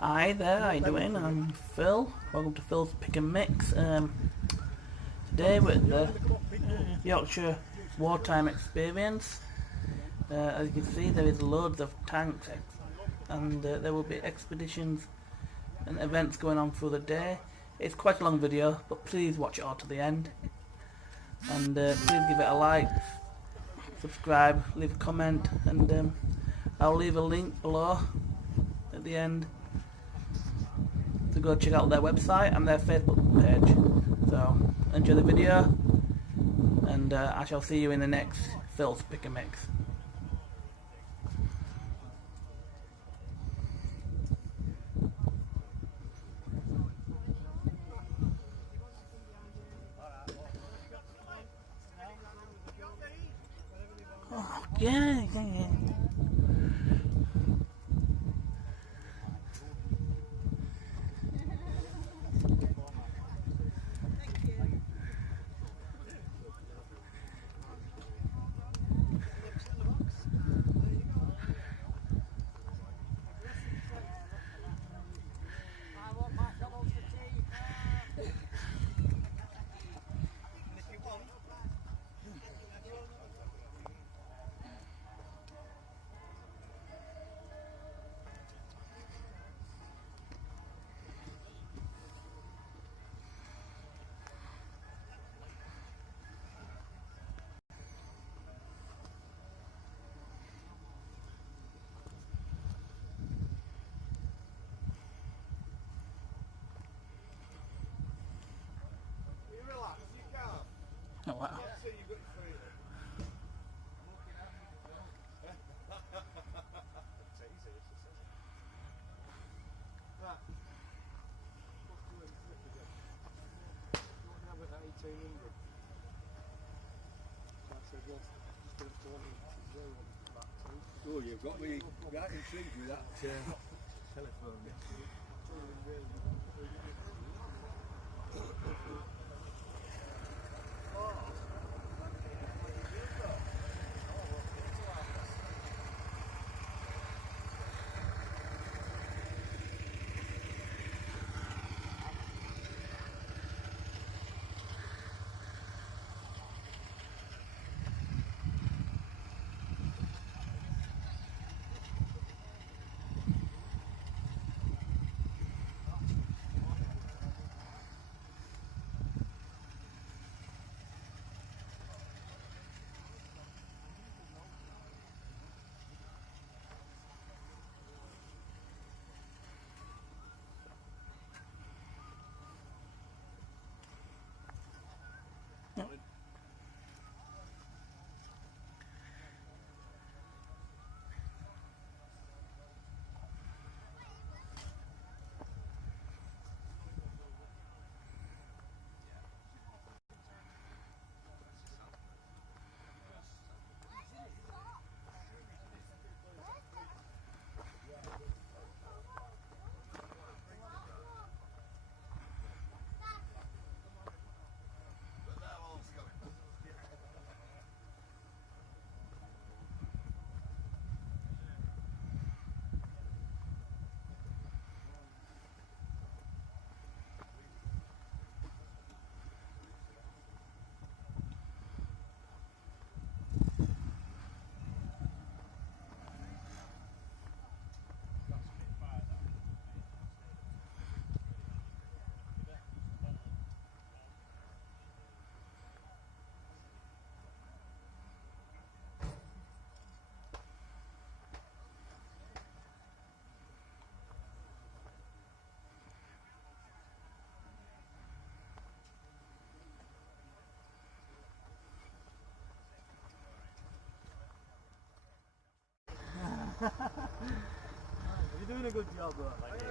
Hi there, how you doing? I'm Phil. Welcome to Phil's Pick and Mix. Today with the Yorkshire wartime experience. As you can see, there is loads of tanks and there will be expeditions and events going on through the day. It's quite a long video, but please watch it all to the end. And please give it a like, subscribe, leave a comment, and I'll leave a link below at the end to go check out their website and their Facebook page. So enjoy the video, and I shall see you in the next Phil's Pick and Mix. Oh, yeah. Oh, wow. Oh, you've got me right intrigued with that telephone. You're doing a good job, though. Thank you.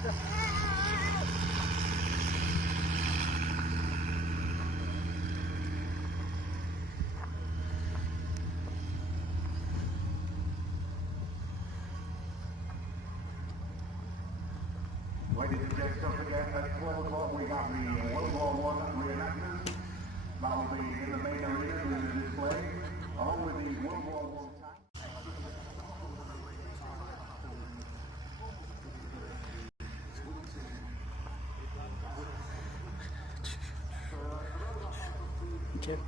Ladies and gents, don't forget at 12 o'clock we have the World War I reenactors. That will be in the main arena doing the display, along with the World War I tanks. Okay.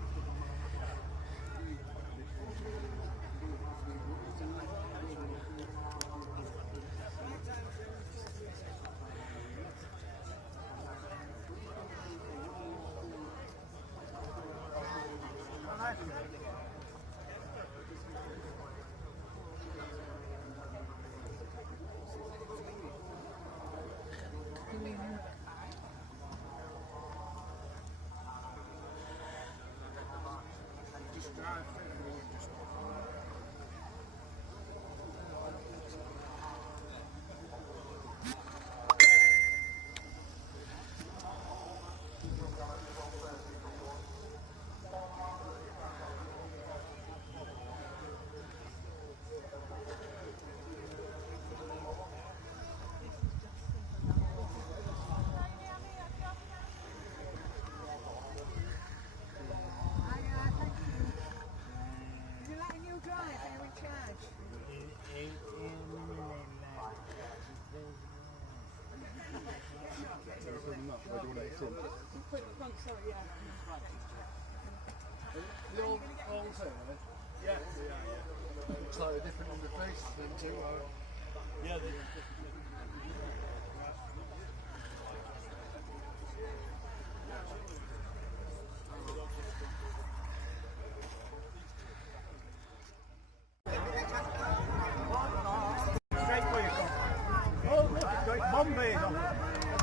The old same, are they? Yeah. Slightly different in the face than two are. Yeah, they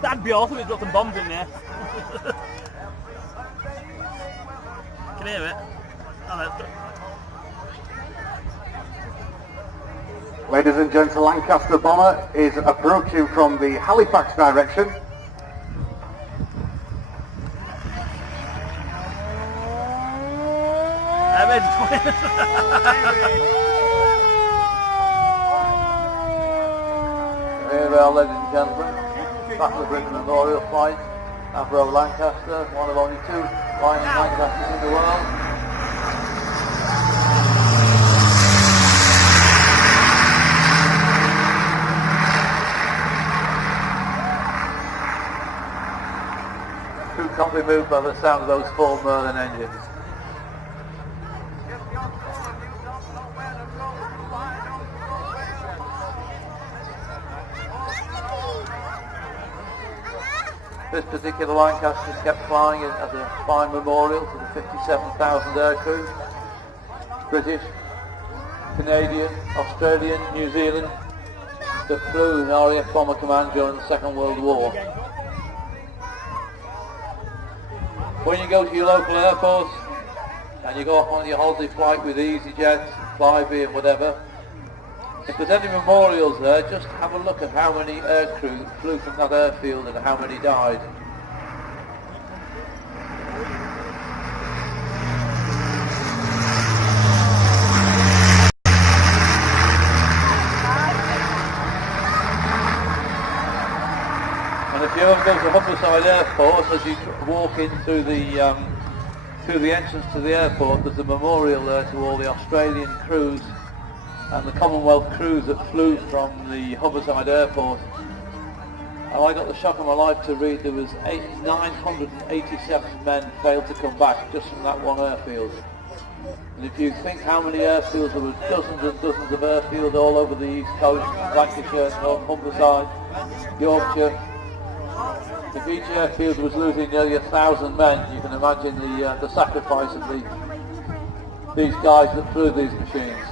That'd be awesome if it's got some bombs in there. Can you hear it? Oh, that's good. Ladies and gents, the Lancaster bomber is approaching from the Halifax direction. Here we are, ladies and gentlemen. Battle of Britain Memorial Flight, Avro Lancaster, one of only two flying Lancasters in the world. Who can't be moved by the sound of those four Merlin engines? This particular Lancaster is kept flying as a fine memorial to the 57,000 aircrew, British, Canadian, Australian, New Zealand, that flew in RAF Bomber Command during the Second World War. When you go to your local airport and you go off on your holiday flight with EasyJet, Flybe and whatever, if there's any memorials there, just have a look at how many aircrew flew from that airfield and how many died. And if you ever go to Humberside Airport, as you walk in through the entrance to the airport, there's a memorial there to all the Australian crews and the Commonwealth crews that flew from the Humberside Airport. And I got the shock of my life to read there was 987 men failed to come back just from that one airfield. And if you think how many airfields, there were dozens and dozens of airfields all over the East Coast, Lancashire, North Humberside, Yorkshire. If each airfield was losing nearly 1,000 men, you can imagine the sacrifice of these guys that flew these machines.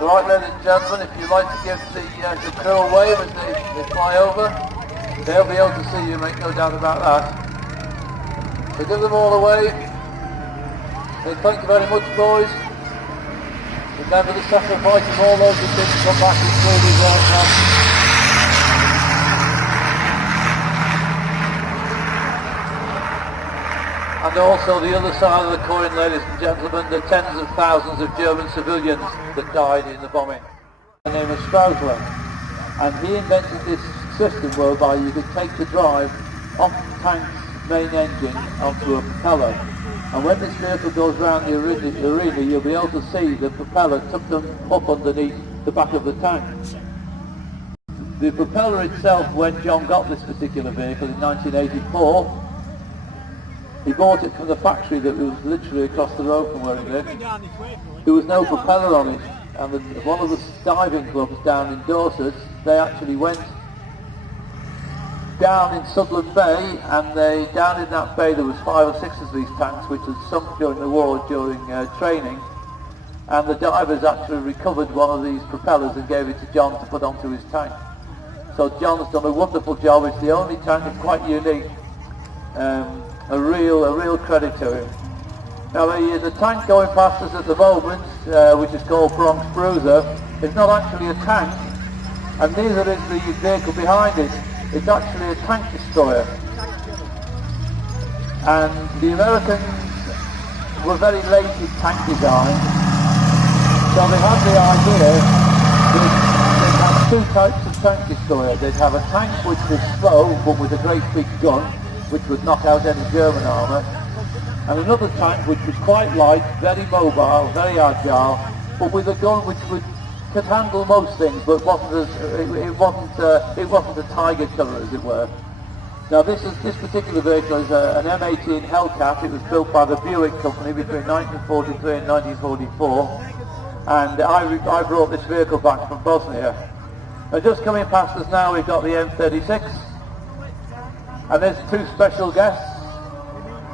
Right, ladies and gentlemen, if you'd like to give the crew a wave as they fly over, they'll be able to see you, make no doubt about that. So give them all a wave. So thank you very much, boys. Remember the sacrifice of all those who didn't come back including wartime. And also the other side of the coin, ladies and gentlemen, the tens of thousands of German civilians that died in the bombing. The name was Strausler, and he invented this system whereby you could take the drive off the tank's main engine onto a propeller. And when this vehicle goes round the arena, you'll be able to see the propeller tucked up underneath the back of the tank. The propeller itself, when John got this particular vehicle in 1984, he bought it from the factory that was literally across the road from where he lived. There was no propeller on it, and one of the diving clubs down in Dorset, they actually went down in Sutherland Bay, and down in that bay there was 5 or 6 of these tanks which had sunk during the war during training, and the divers actually recovered one of these propellers and gave it to John to put onto his tank. So John's done a wonderful job. It's the only tank that's quite unique. A real credit to him. Now the tank going past us at the moment, which is called Bronx Bruiser, is not actually a tank, and neither is the vehicle behind it. It's actually a tank destroyer. And the Americans were very late in tank design, so they had the idea that they'd have 2 types of tank destroyer. They'd have a tank which was slow but with a great big gun, which would knock out any German armour, and another tank which was quite light, very mobile, very agile, but with a gun which could handle most things, but it wasn't a tiger killer, as it were. Now this particular vehicle is an M18 Hellcat. It was built by the Buick company between 1943 and 1944, and I brought this vehicle back from Bosnia. Now just coming past us now, we've got the M36. And there's 2 special guests.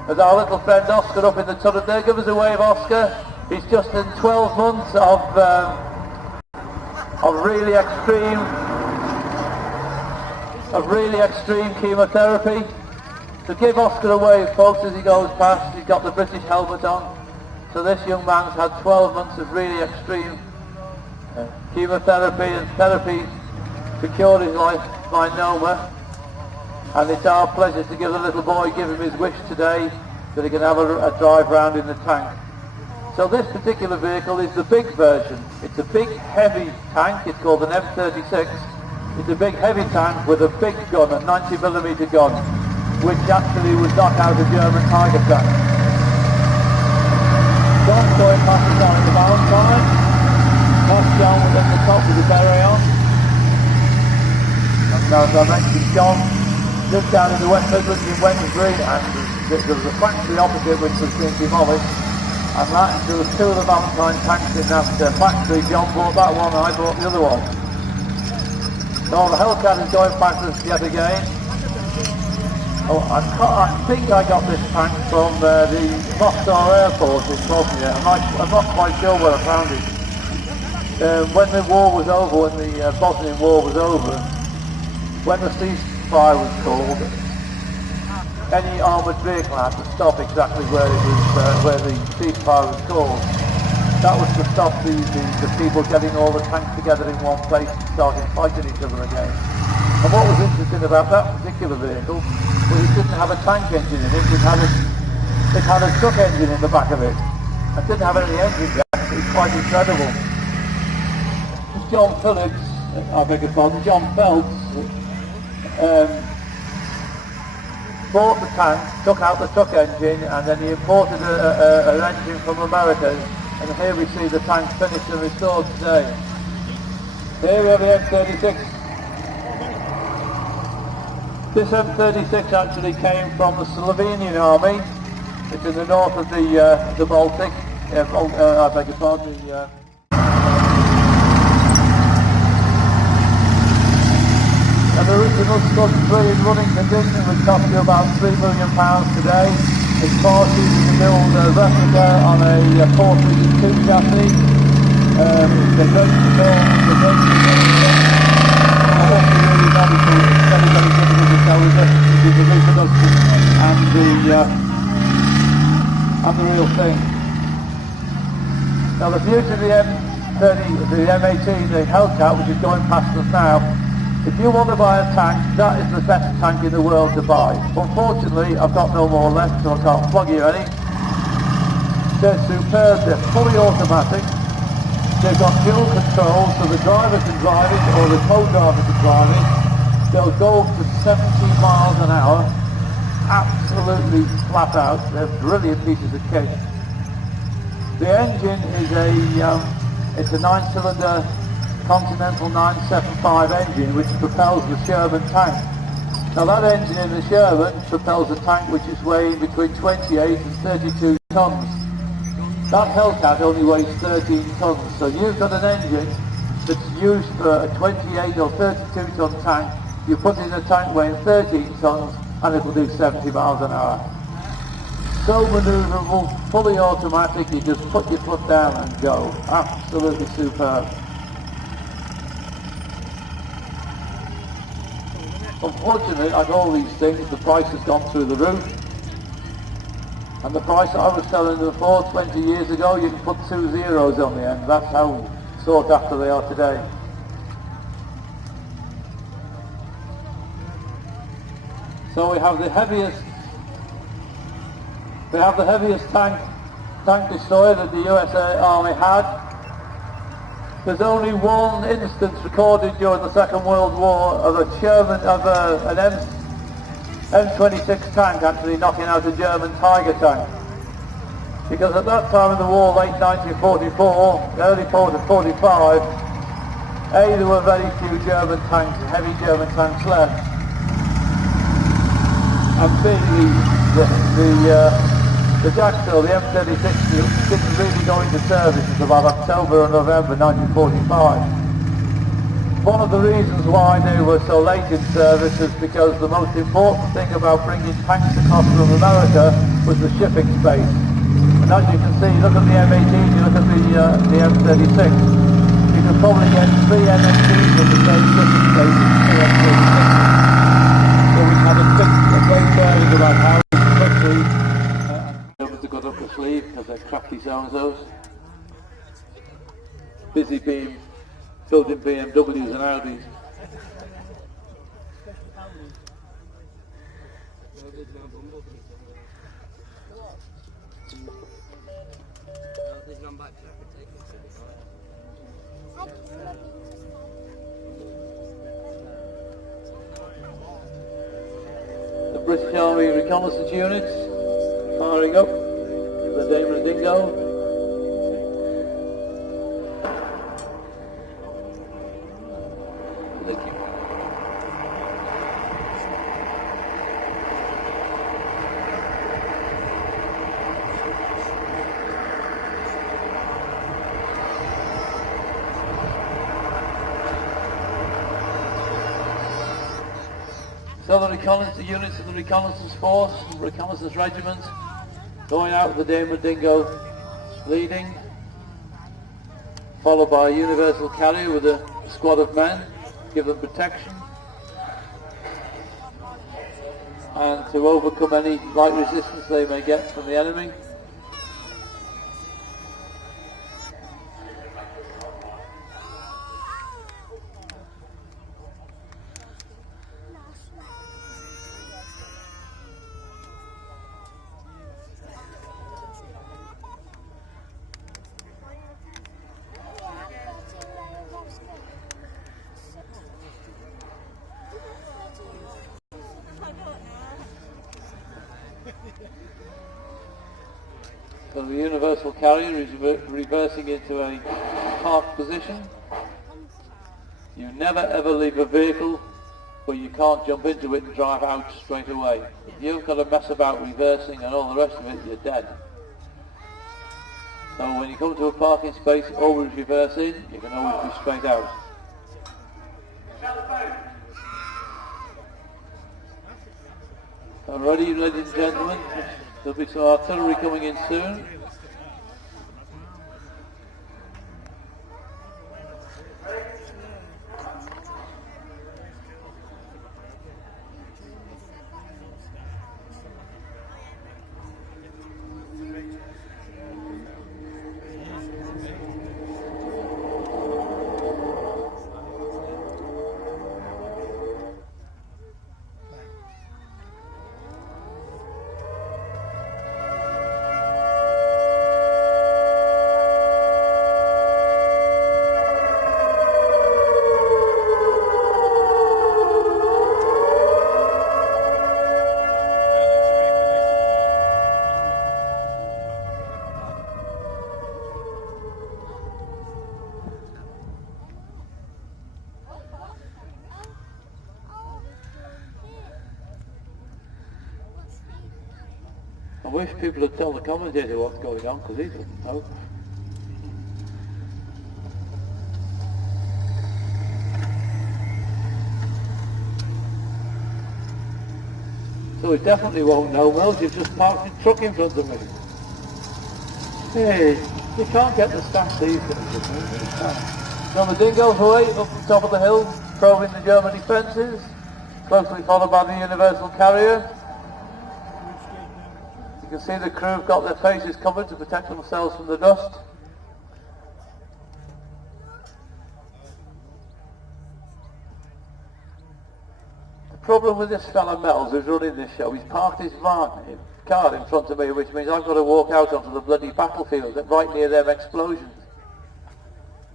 There's our little friend Oscar up in the turret there. Give us a wave, Oscar. He's just in 12 months of really extreme chemotherapy. So give Oscar a wave, folks, as he goes past. He's got the British helmet on. So this young man's had 12 months of really extreme chemotherapy, and therapy to cure his life by Noma. And it's our pleasure to give the little boy, give him his wish today, that he can have a drive round in the tank. So this particular vehicle is the big version. It's a big heavy tank. It's called an M36. It's a big heavy tank with a big gun, a 90mm gun, which actually would knock out a German Tiger tank. John's going past us down in the Valentine. Past John within the top with the beret on. And now, as I mentioned, John just down in the West Midlands in Wednesbury, and there was a factory opposite which was being demolished, and there was 2 of the Valentine tanks in that factory. John bought that one, and I bought the other one. So the Hellcat is going past us yet again. Oh, I think I got this tank from the Mostar Airport in Bosnia. I'm not quite sure where I found it. When the war was over, when the Bosnian war was over, when the ceasefire was called, any armoured vehicle had to stop exactly where the ceasefire was called. That was to stop the people getting all the tanks together in one place and starting fighting each other again. And what was interesting about that particular vehicle was it didn't have a tank engine in it. It had a truck engine in the back of it. It didn't have any engine jacks. It was quite incredible. John Phillips, I beg your pardon, John Phelps, bought the tank, took out the truck engine, and then he imported an engine from America, and here we see the tank finished and restored today. Here we have the M36. This M36 actually came from the Slovenian army. It's in the north of the Baltic. I beg your pardon. An original Scud 3 in running condition would cost you about £3 million today. It's far cheaper to build a replica on a 432 chassis. They're great to build, they're great to build. I want to really obviously it's very difficult to tell the difference between the reproduction and the real thing. Now the beauty of the M30, the M18, the Hellcat, which is going past us now, if you want to buy a tank, that is the best tank in the world to buy. Unfortunately, I've got no more left, so I can't plug you any. They're superb, they're fully automatic. They've got dual control, so the driver can drive it, or the co-driver can drive it. They'll go up to 70 miles an hour, absolutely flat out. They're brilliant pieces of kit. The engine is it's a 9-cylinder Continental 975 engine which propels the Sherman tank. Now that engine in the Sherman propels a tank which is weighing between 28 and 32 tons. That Hellcat only weighs 13 tons, so you've got an engine that's used for a 28 or 32 ton tank. You put in a tank weighing 13 tons and it will do 70 miles an hour. So manoeuvrable, fully automatic, you just put your foot down and go. Absolutely superb. Unfortunately, like all these things, the price has gone through the roof. And the price I was selling them for 20 years ago, you can put 2 zeros on the end. That's how sought after they are today. So we have the heaviest tank destroyer that the US Army had. There's only one instance recorded during the Second World War of a Sherman, an M26 tank actually knocking out a German Tiger tank. Because at that time of the war, late 1944, early 1945, there were very few German tanks, heavy German tanks left. And the Jacksonville, the M36, didn't really go into service until about October or November 1945. One of the reasons why they were so late in service is because the most important thing about bringing tanks across from America was the shipping space. And as you can see, look at the M18, you look at the M36, you can probably get 3 M18s in the same shipping space as 2 M36s. So we have a great bearing about how quickly to go up the sleeve because they're crafty so-and-sos. Busy being building BMWs and Audis. The British Army Reconnaissance units firing up the Daimler Dingo. So the reconnaissance units of the Reconnaissance Force, Reconnaissance Regiment, going out with the Daimler Dingo leading, followed by a universal carrier with a squad of men, give them protection, and to overcome any light resistance they may get from the enemy. So the universal carrier is reversing into a parked position. You never ever leave a vehicle where you can't jump into it and drive out straight away. If you've got to mess about reversing and all the rest of it, you're dead. So when you come to a parking space, always reverse in, you can always be straight out. Alrighty, ladies and gentlemen, there'll be some artillery coming in soon. wish people would tell the commentator what's going on, because he doesn't know. So he definitely won't know, Mills. You've just parked your truck in front of me. Hey, you can't get the stats these days. So the Dingoes away up the top of the hill, probing the German defences, closely followed by the Universal Carrier. You can see the crew have got their faces covered to protect themselves from the dust. The problem with this fella Metals who's running this show, he's parked his car in front of me, which means I've got to walk out onto the bloody battlefield right near them explosions.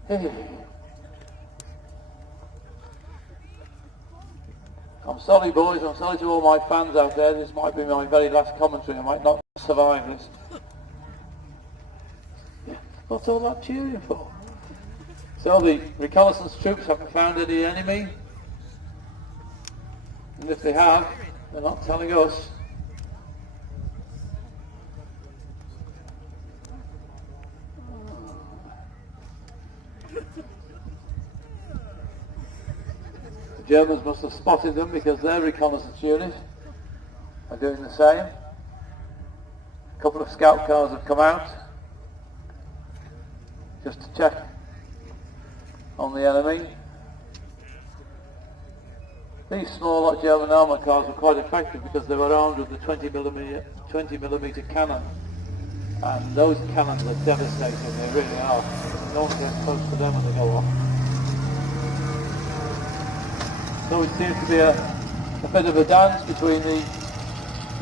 Hey. I'm sorry boys, I'm sorry to all my fans out there, this might be my very last commentary, I might not survive this. What's all that cheering for? So the reconnaissance troops haven't found any enemy, and if they have, they're not telling us. The Germans must have spotted them because their reconnaissance unit are doing the same. A couple of scout cars have come out just to check on the enemy. These small German armour cars were quite effective because they were armed with the 20mm cannon, and those cannons are devastating, they really are. No one gets close to them when they go off. So it seems to be a bit of a dance between the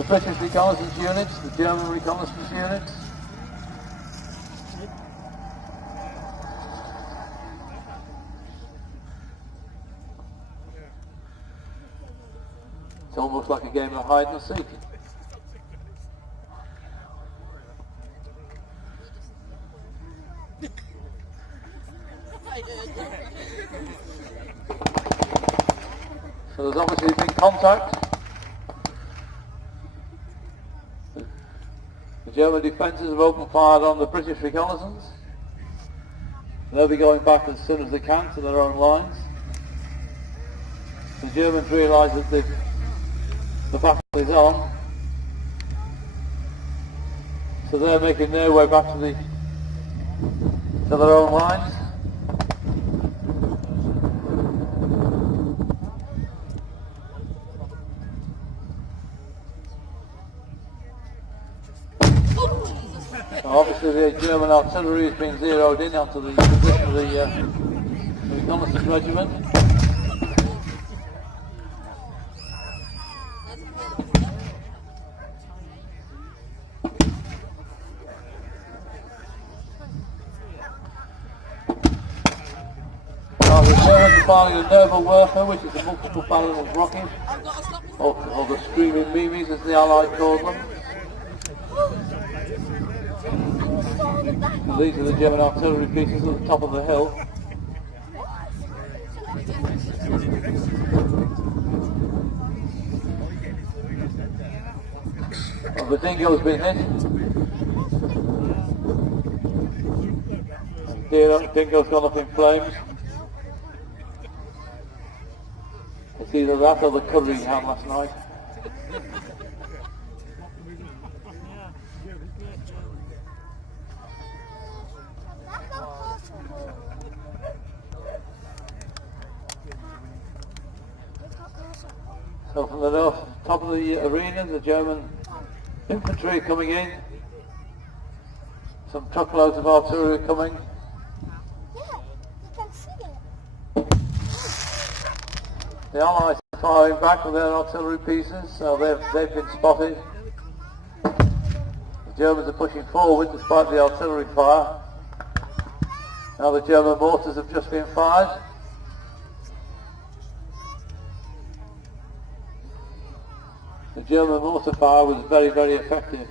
British reconnaissance units, the German reconnaissance units. It's almost like a game of hide and seek. So there's obviously been contact. The German defences have opened fire on the British reconnaissance. They'll be going back as soon as they can to their own lines. The Germans realise that the battle is on, so they're making their way back to their own lines. Obviously the German artillery has been zeroed in onto the position of the reconnaissance regiment. Now the Germans are firing a Nerval Werfer, which is a multiple barrel of rocket, or the screaming memes as the Allies called them. And these are the German artillery pieces at the top of the hill. Well, the Dingo's been hit. And Dingo's gone up in flames. It's either that or the curry he had last night. So from the north, top of the arena, the German infantry coming in. Some truckloads of artillery coming. Yeah, you can see it. The Allies are firing back with their artillery pieces, so they've been spotted. The Germans are pushing forward despite the artillery fire. Now the German mortars have just been fired. The German mortar fire was very, very effective.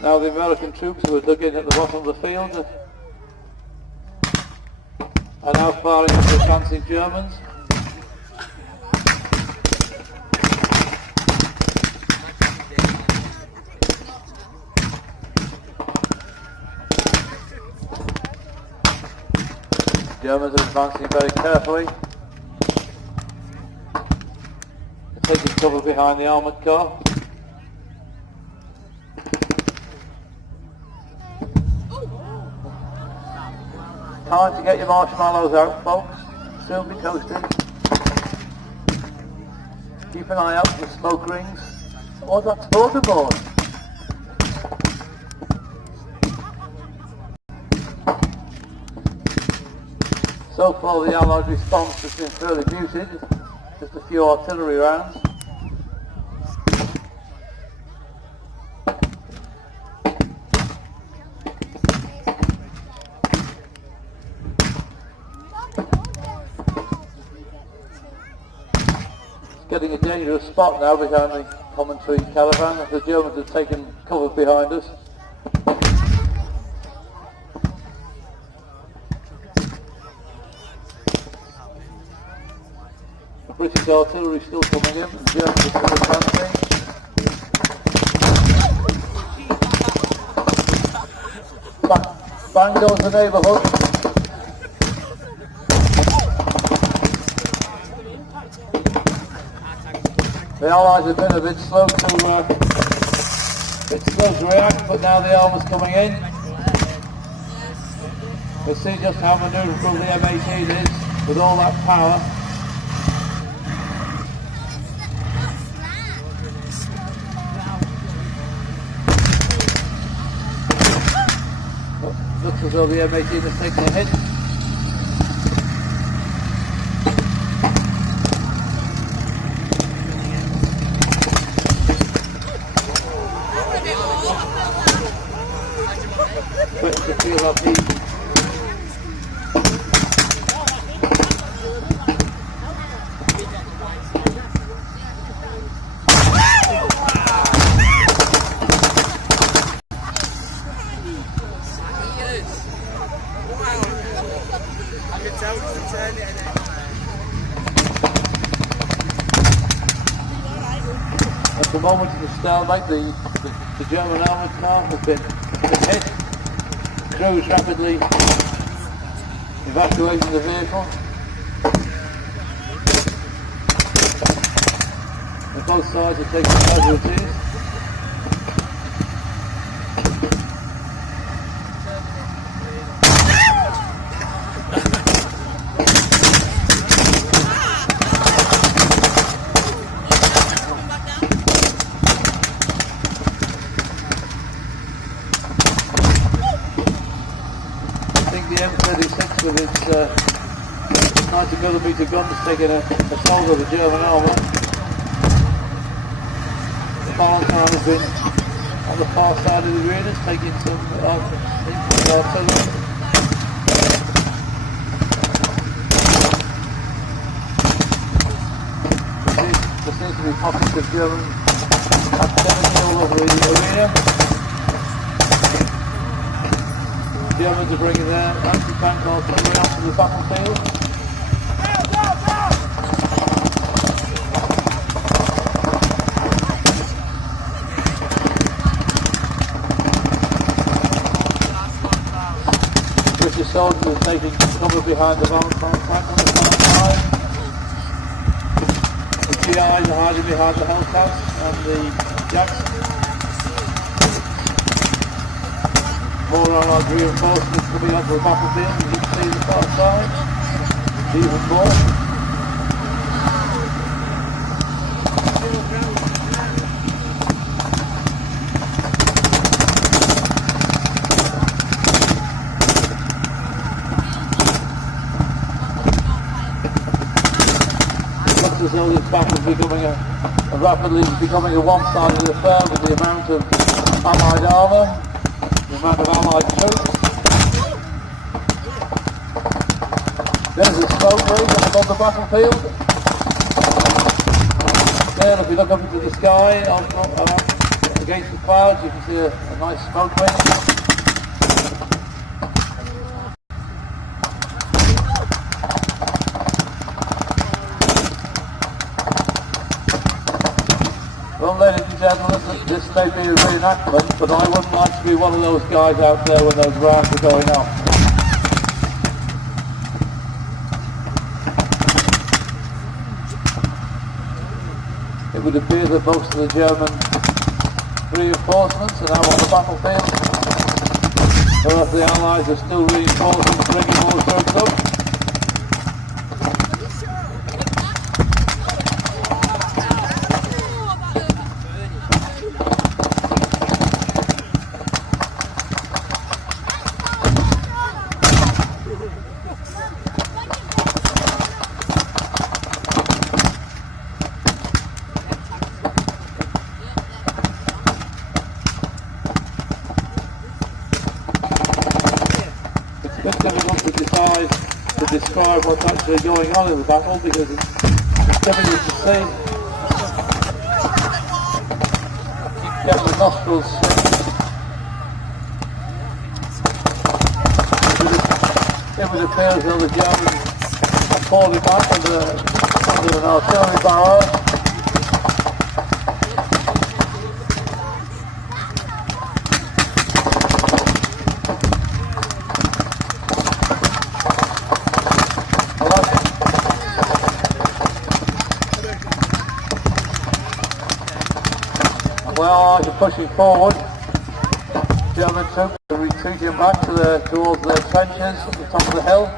Now the American troops who are dug in at the bottom of the field are now firing at the advancing Germans. Germans are advancing very carefully. They're taking cover behind the armoured car. Time to get your marshmallows out, folks. Soon be toasted. Keep an eye out for the smoke rings. Oh, that's waterboard. So far the Allied response has been fairly muted, just a few artillery rounds. It's getting a dangerous spot now behind the commentary caravan, as the Germans have taken cover behind us. British artillery still coming in, the Germans are still advancing. Bang goes the neighbourhood. The Allies have been a bit slow to react, but now the armour's coming in. We'll see just how manoeuvrable the M18 is with all that power. Looks as though the M18 has taken a hit. Quick to feel up heat. At the moment in the stalemate, the German armoured car has been hit. Crews rapidly evacuating the vehicle. And both sides are taking casualties. The M36 with its 90mm guns taking a toll of the German armour. The Valentine has been on the far side of the arena, taking some artillery. There seems to be pockets of German activity all over the arena. The Germans are bringing their anti-tank artillery onto the battlefield. British soldiers are taking cover behind the Valentine tank on the far side. The GIs are hiding behind the Hellcats and the Jacks. More Allied reinforcements coming onto the battlefield, you can see the far side, even more. It looks as though this battle is rapidly becoming a one-sided affair with the amount of Allied armour. The amount of Allied troops. There's a smoke ring above the battlefield. There, if you look up into the sky, against the clouds. You can see a nice smoke ring. Well, ladies and gentlemen, this may be a reenactment, but I wouldn't like to be one of those guys out there when those rounds are going on. It would appear that most of the German reinforcements are now on the battlefield, whereas the Allies are still reinforcing, bringing more troops up. It's difficult to describe what's actually going on in the battle because it's difficult to see. Get the nostrils it would appear as though the Germans are falling back under an artillery barrage. Well, as you're pushing forward, German troops are retreating back towards their trenches at the top of the hill.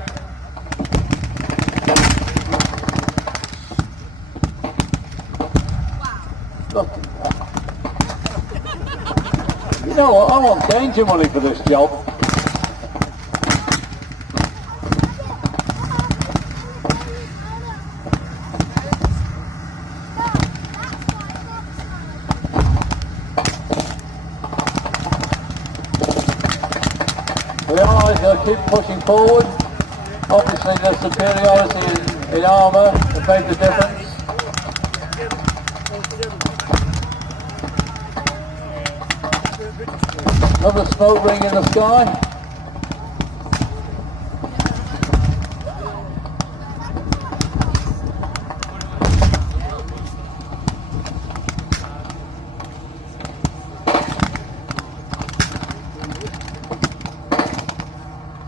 Look. You know what, I want danger money for this job. The Allies are going to keep pushing forward. Obviously their superiority in armour has made the difference. Another smoke ring in the sky.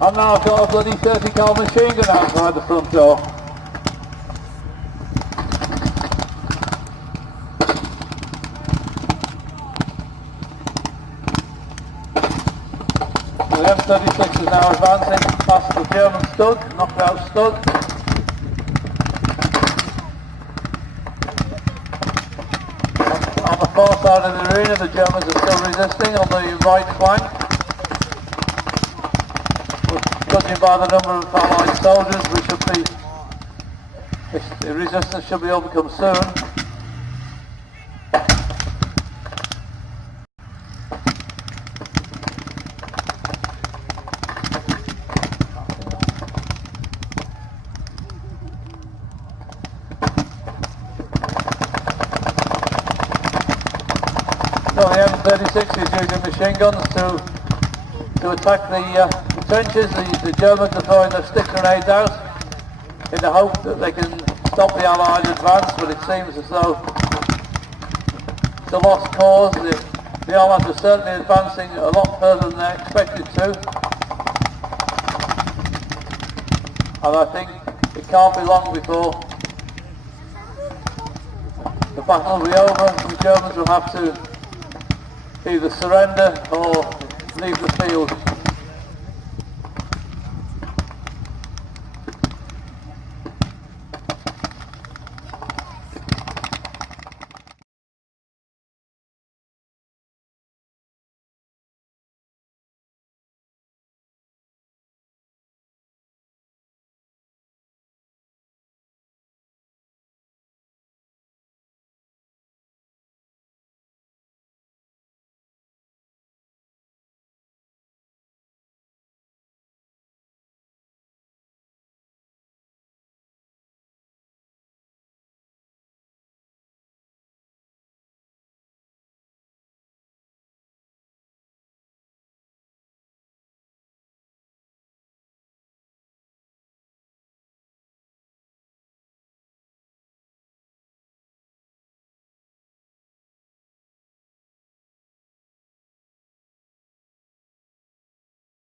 And now I've got a bloody 30 cal machine gun outside the front door. The M36 is now advancing past the German stud, knocked out stud. On the far side of the arena, the Germans are still resisting on the right flank. Judging by the number of Allied soldiers, the resistance should be overcome soon. So the M36 is using machine guns to attack the trenches. The Germans are throwing their stick grenades out in the hope that they can stop the Allied advance, but it seems as though it's a lost cause. The Allies are certainly advancing a lot further than they expected to, and I think it can't be long before the battle will be over. The Germans will have to either surrender or leave the field.